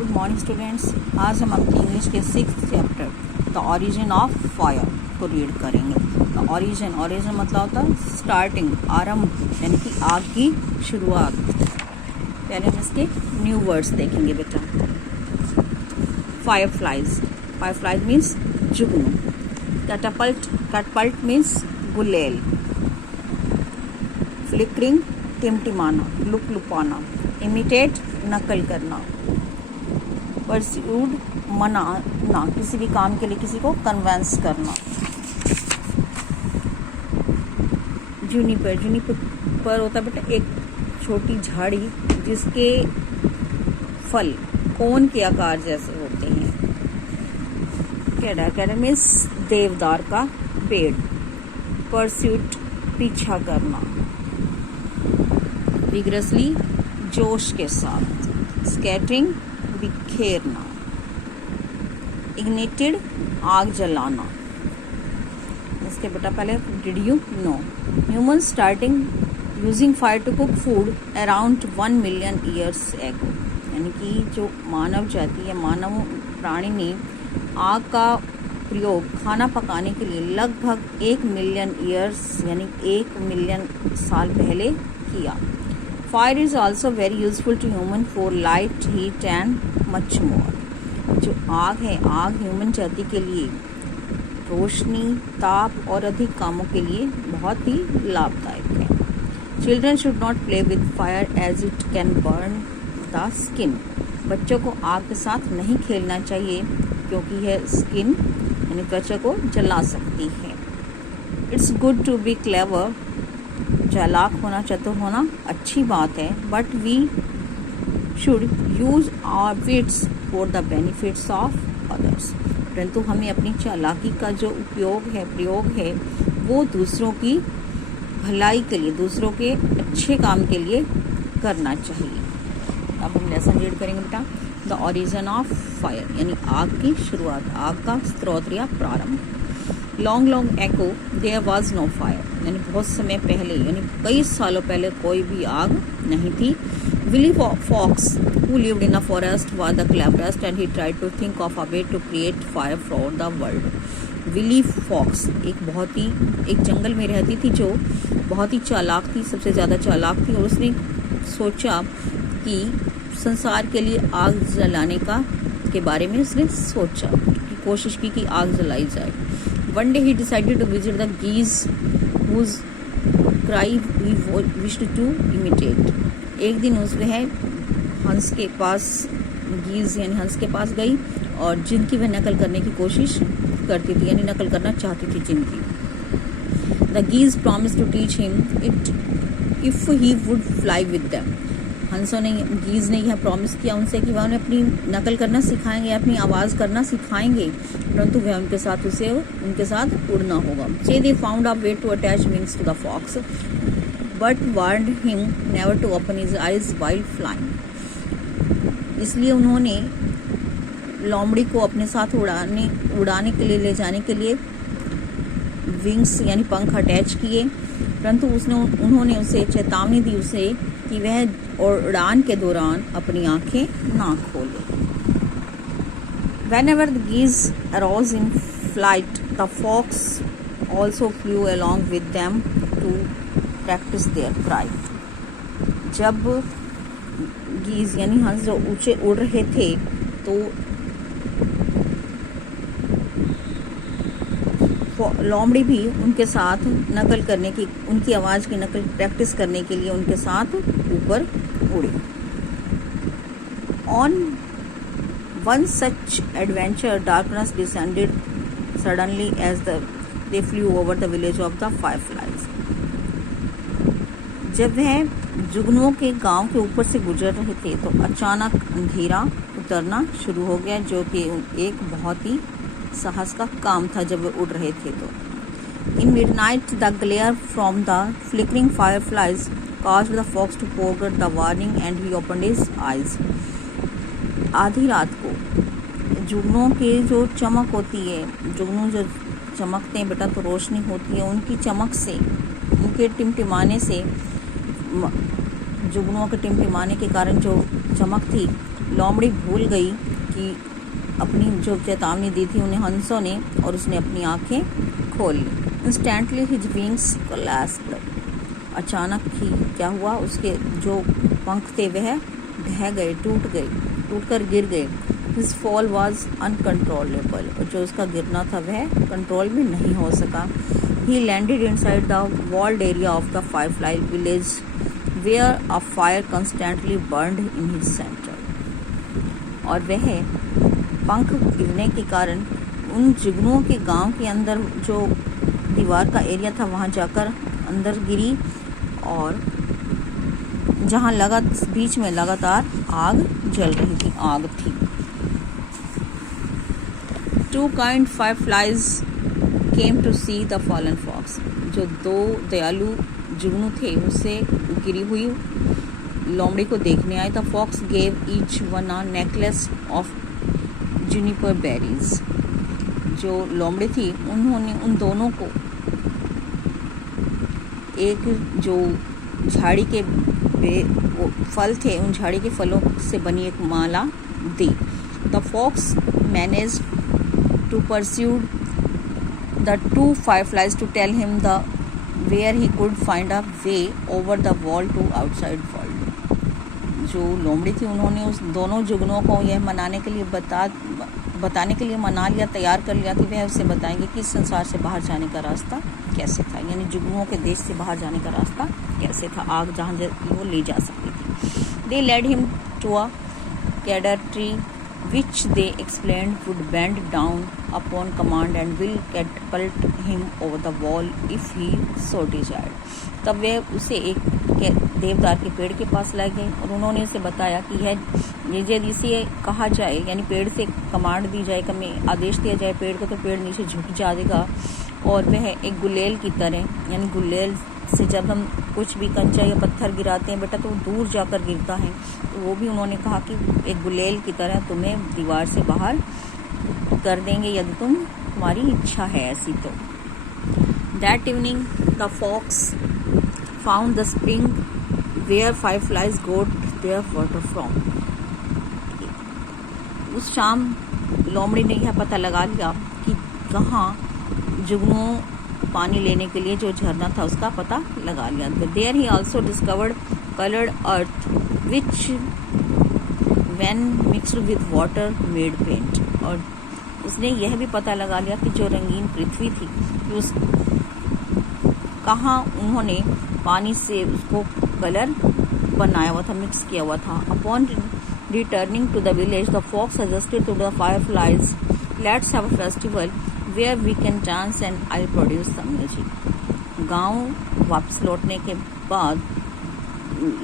Good morning students. आज हम अपनी इंग्लिश के 6th chapter the origin of fire को रीड करेंगे। द ओरिजिन मतलब होता है स्टार्टिंग, आरंभ, यानी कि आग की शुरुआत। पहले हम इसके न्यू वर्ड्स देखेंगे बेटा। फायर फ्लाइज मीन्स जुगनू। कैटपल्ट मीन्स गुलेल। फ्लिकरिंग टिमटिमाना, लुपाना। इमिटेट नकल करना। परस्यूड मनाना, किसी भी काम के लिए किसी को कन्वेंस करना। जूनिपर होता है बेटा एक छोटी झाड़ी जिसके फल कोन के आकार जैसे होते हैं। कैडा मीन्स देवदार का पेड़। परस्यूट पीछा करना। विग्रसली जोश के साथ। स्कैटरिंग बिखेरना। इग्निटेड आग जलाना। इसके बेटा पहले did you know human starting using fire to cook food around 1 million years ago, यानी कि जो मानव जाति या मानव प्राणी ने आग का प्रयोग खाना पकाने के लिए लगभग 1 मिलियन ईयर्स यानी 1 मिलियन साल पहले किया। Fire is also very useful to human for light, heat and much more. जो आग है, आग ह्यूमन जाति के लिए रोशनी, ताप और अधिक कामों के लिए बहुत ही लाभदायक है। Children should not play with fire as it can burn the skin. बच्चों को आग के साथ नहीं खेलना चाहिए क्योंकि यह स्किन यानी त्वचा को जला सकती है। It's good to be clever. चालाक होना, चतुर होना अच्छी बात है, but we should use our wits for the benefits of others. परंतु हमें अपनी चालाकी का जो प्रयोग है वो दूसरों की भलाई के लिए, दूसरों के अच्छे काम के लिए करना चाहिए। अब हम लेसन रीड करेंगे बेटा। द ओरिजिन ऑफ फायर यानी आग की शुरुआत, आग का स्रोत या प्रारंभ। Long ago there was no fire, यानी बहुत समय पहले यानी कई सालों पहले कोई भी आग नहीं थी। Willy Fox who lived in a forest was the cleverest and he tried to think of a way to create fire for the world. Willy Fox एक जंगल में रहती थी जो बहुत ही चालाक थी, सबसे ज़्यादा चालाक थी, और उसने सोचा कि संसार के लिए आग जलाने के बारे में उसने सोचा कि कोशिश की कि आग जलाई जाए। One day he decided to visit the geese whose cry he wished to imitate. एक दिन वह हंस के पास गई और जिनकी वह नकल करने की कोशिश करती थी, यानी नकल करना चाहती थी जिनकी। The geese promised to teach him it if he would fly with them. गीज ने यह प्रॉमिस किया उनसे कि वह उन्हें अपनी नकल करना सिखाएंगे, अपनी आवाज़ करना सिखाएंगे, परंतु वह उनके साथ उड़ना होगा। So they found a way to attach wings to the fox, but warned him never to open his eyes while flying. इसलिए उन्होंने लोमड़ी को अपने साथ उड़ाने के लिए ले जाने के लिए विंग्स यानी पंख अटैच किए, परंतु उन्होंने उसे चेतावनी दी उसे कि वह उड़ान के दौरान अपनी आंखें ना खोले। Whenever the geese arose in flight, the fox also flew along with them to practice their cry. जब गीज यानी हंस जो ऊंचे उड़ रहे थे तो लोमड़ी भी उनके साथ उनकी आवाज़ की नकल प्रैक्टिस करने के लिए उनके साथ ऊपर उड़े। On one such adventure, darkness descended suddenly as they flew over the village of the fireflies. जब वह जुगनुओं के गांव के ऊपर से गुजर रहे थे तो अचानक अंधेरा उतरना शुरू हो गया, जो कि एक बहुत ही साहस का काम था जब वे उड़ रहे थे तो। In midnight, the glare from the flickering fireflies caused the fox to forget the warning and he opened his eyes. आधी रात को जुगनुओं के जो चमक होती है, जुगनू जो चमकते हैं बेटा तो रोशनी होती है, उनकी चमक से, उनके टिमटिमाने से जुगनुओं के टिमटिमाने के कारण जो चमक थी लोमड़ी भूल गई कि अपनी जो चेतावनी दी थी उन्हें हंसों ने, और उसने अपनी आंखें खोल ली। Instantly his wings collapsed. अचानक ही क्या हुआ, उसके जो पंख थे वह ढह गए, टूट कर गिर गए। His fall was uncontrollable. और जो उसका गिरना था वह कंट्रोल में नहीं हो सका। He landed inside the walled area of the firefly village where a fire constantly burned in his centre. और वह पंख गिरने के कारण उन जुगनुओं के गांव के अंदर जो दीवार का एरिया था वहां जाकर अंदर गिरी, और जहां बीच में लगातार आग जल रही थी, आग थी। Two kind fireflies came to see the fallen fox. जो दो दयालु जुगनू थे उससे गिरी हुई लोमड़ी को देखने आए। The fox gave each one a necklace of juniper berries. जो लोमड़ी थी उन्होंने उन दोनों को एक जो झाड़ी के फल थे, उन झाड़ी के फलों से बनी एक माला दी। The fox managed to pursue the two fireflies to tell him where he could find a way over the wall to outside world. जो लोमड़ी थी उन्होंने उस दोनों जुगनुओं को यह मनाने के लिए बताने के लिए मना लिया, तैयार कर लिया कि वह उससे बताएंगे कि संसार से बाहर जाने का रास्ता कैसे था, यानी जुगनुओं के देश से बाहर जाने का रास्ता कैसे था, आग जहाँ वो ले जा सकती थी। They led him to a cedar tree which they explained would bend down upon command and will catapult him over the wall if he so desired. तब वे उसे एक देवदार के पेड़ के पास ला गए और उन्होंने उसे बताया कि यदि इसे कहा जाए, यानी पेड़ से कमांड दी जाए, कमें आदेश दिया जाए पेड़ को, तो पेड़ नीचे झुक जाएगा और वह एक गुलेल की तरह, यानी गुलेल से जब हम कुछ भी कंचा या पत्थर गिराते हैं बेटा तो दूर जाकर गिरता है, तो वो भी उन्होंने कहा कि एक गुलेल की तरह तुम्हें दीवार से बाहर कर देंगे यदि तुम्हारी इच्छा है ऐसी तो। That evening the fox found the spring where fireflies got their water from. उस शाम लोमड़ी ने यह पता लगा लिया कि कहाँ जुगनू पानी लेने के लिए जो झरना था उसका पता लगा लिया। There he also discovered colored earth which when mixed with water made paint. और उसने यह भी पता लगा लिया कि जो रंगीन पृथ्वी थी उस कहाँ उन्होंने पानी से उसको कलर बनाया हुआ था, मिक्स किया हुआ था। Upon returning to the village, the fox suggested to the fireflies, let's have a festival where we can dance and I'll produce some music. गांव वापस लौटने के बाद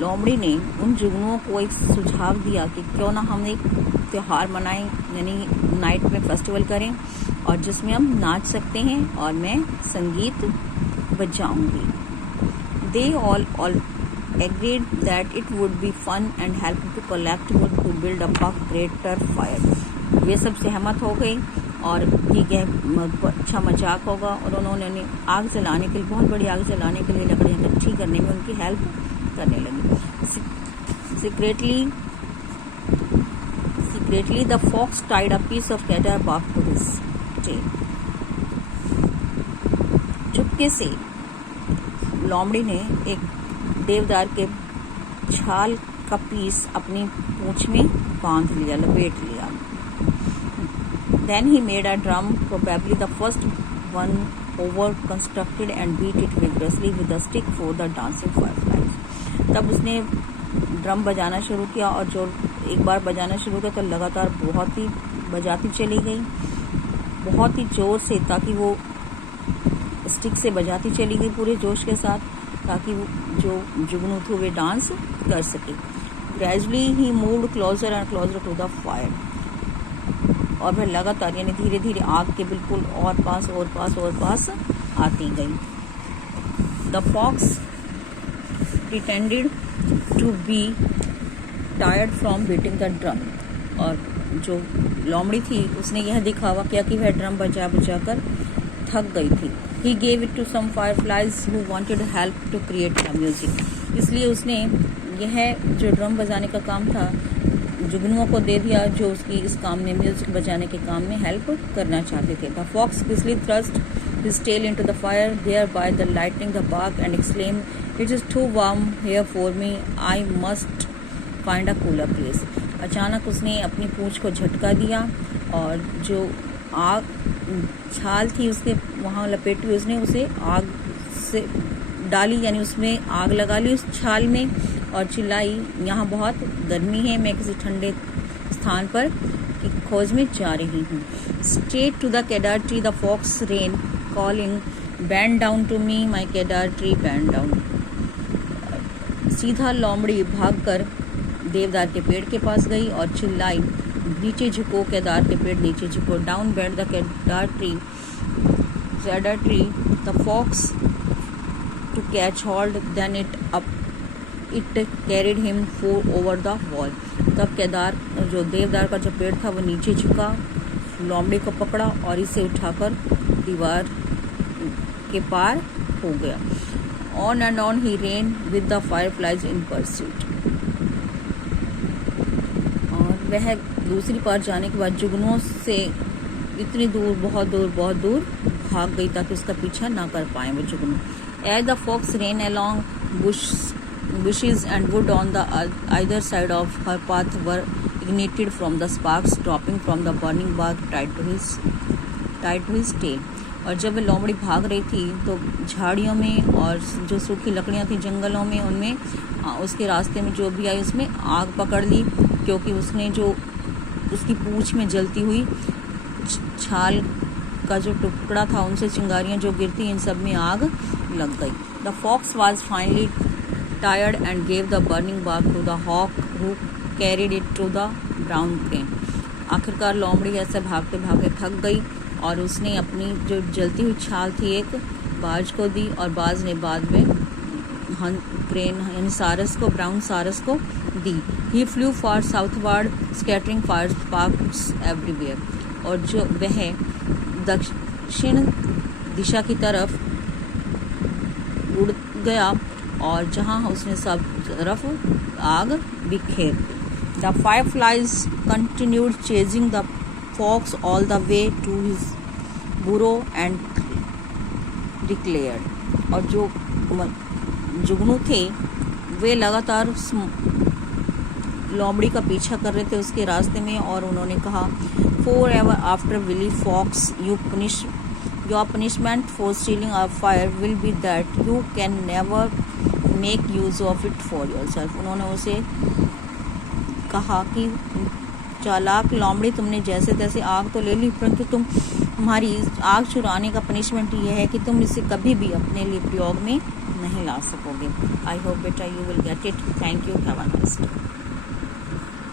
लोमड़ी ने उन जुगनुओं को एक सुझाव दिया कि क्यों ना हम एक त्यौहार मनाएं, यानी नाइट में फेस्टिवल करें और जिसमें हम नाच सकते हैं और मैं संगीत बजाऊंगी। They all agreed that it would be fun and help to collect wood to build up a greater fire. वे सब सहमत हो गए और ये अच्छा मजाक होगा और उन्होंने आग जलाने के लिए, बहुत बड़ी आग जलाने के लिए लकड़ियाँ इकट्ठी करने में उनकी हेल्प करने लगी। Secretly the fox tied a piece of cedar bark to his tail. चुपके से लोमड़ी ने एक देवदार के छाल का पीस अपनी पूंछ में बांध लिया, लपेट लिया। Then he made a drum, probably the first one over constructed, and beat it vigorously with a stick for the dancing fireflies. तब उसने ड्रम बजाना शुरू किया और जो एक बार बजाना शुरू किया तो लगातार बहुत ही बजाती चली गई, बहुत ही जोर से, ताकि वो स्टिक से बजाती चली गई पूरे जोश के साथ, ताकि जो जुगनू थे वे डांस कर सके। Gradually he moved closer and closer to the fire. और वह लगातार यानी धीरे धीरे आग के बिल्कुल और पास आती गई. The fox pretended to be tired from beating the drum. और जो लोमड़ी थी उसने यह दिखावा किया कि वह ड्रम बजा बजा कर थक गई थी. He gave it to some fireflies who wanted help to create the music. इसलिए उसने यह जो ड्रम बजाने का काम था जुगनुओं को दे दिया जो उसकी इस काम में म्यूजिक बजाने के काम में हेल्प करना चाहते थे। The fox quickly thrust his tail into the fire, thereby the lighting the bark, and exclaimed, "It is too warm here for me. I must find a cooler place." अचानक उसने अपनी पूंछ को झटका दिया और जो आग छाल थी उसके वहाँ लपेटी हुई, उसने उसे आग से डाली, यानी उसमें आग लगा ली उस छाल में, और चिल्लाई, यहाँ बहुत गर्मी है, मैं किसी ठंडे स्थान पर की खोज में जा रही हूँ। Straight to the cedar tree the fox ran, calling, "Bend down to me, my cedar tree, bend down." सीधा लोमड़ी भागकर देवदार के पेड़ के पास गई और चिल्लाई, नीचे झुको केदार के पेड़ नीचे झुको। Down bend the cedar tree the fox to catch hold, then it carried him over the wall. तब केदार जो देवदार का जो पेड़ था वो नीचे झुका, लोमड़ी को पकड़ा और इसे उठाकर दीवार के पार हो गया। On and on he rain with the fireflies in pursuit. और वह दूसरी पार जाने के बाद जुगनुओं से इतनी दूर, बहुत दूर भाग गई ताकि उसका पीछा ना कर पाए वो जुगनू। As the fox ran along bushes and wood on the either side of her path were ignited from the sparks dropping from the burning bark tied to his tail. और जब वह लोमड़ी भाग रही थी तो झाड़ियों में और जो सूखी लकड़ियां थी जंगलों में, उनमें उसके रास्ते में जो भी आई उसमें आग पकड़ ली, क्योंकि उसने जो उसकी पूंछ में जलती हुई छाल का जो टुकड़ा था उनसे चिंगारियां जो गिरती, इन सब में आग लग गई। The fox was finally tired and gave the burning bark to the hawk who carried it to the brown crane. आखिरकार लोमड़ी ऐसे भागते भागते थक गई और उसने अपनी जो जलती हुई छाल थी एक बाज को दी, और बाज ने बाद में क्रेन यानी सारस को, ब्राउन सारस को दी। He flew far southward scattering fire sparks everywhere. और जो वह दक्षिण दिशा की तरफ उड़ गया और जहां उसने सब तरफ आग बिखेर। The fireflies continued chasing the fox all the way to his burrow and declared. और जो जुगनू थे वे लगातार लोमड़ी का पीछा कर रहे थे उसके रास्ते में, और उन्होंने कहा, "For ever after Willy Fox, your punishment for stealing our fire will be that you can never make use of it for yourself." उन्होंने उसे कहा कि चालाक लोमड़ी, तुमने जैसे तैसे आग तो ले ली, परंतु तुम्हारी आग चुराने का पनिशमेंट ये है कि तुम इसे कभी भी अपने लिए प्रयोग में नहीं ला सकोगे। आई होप बेटा you will get it. Thank you. Have a nice day.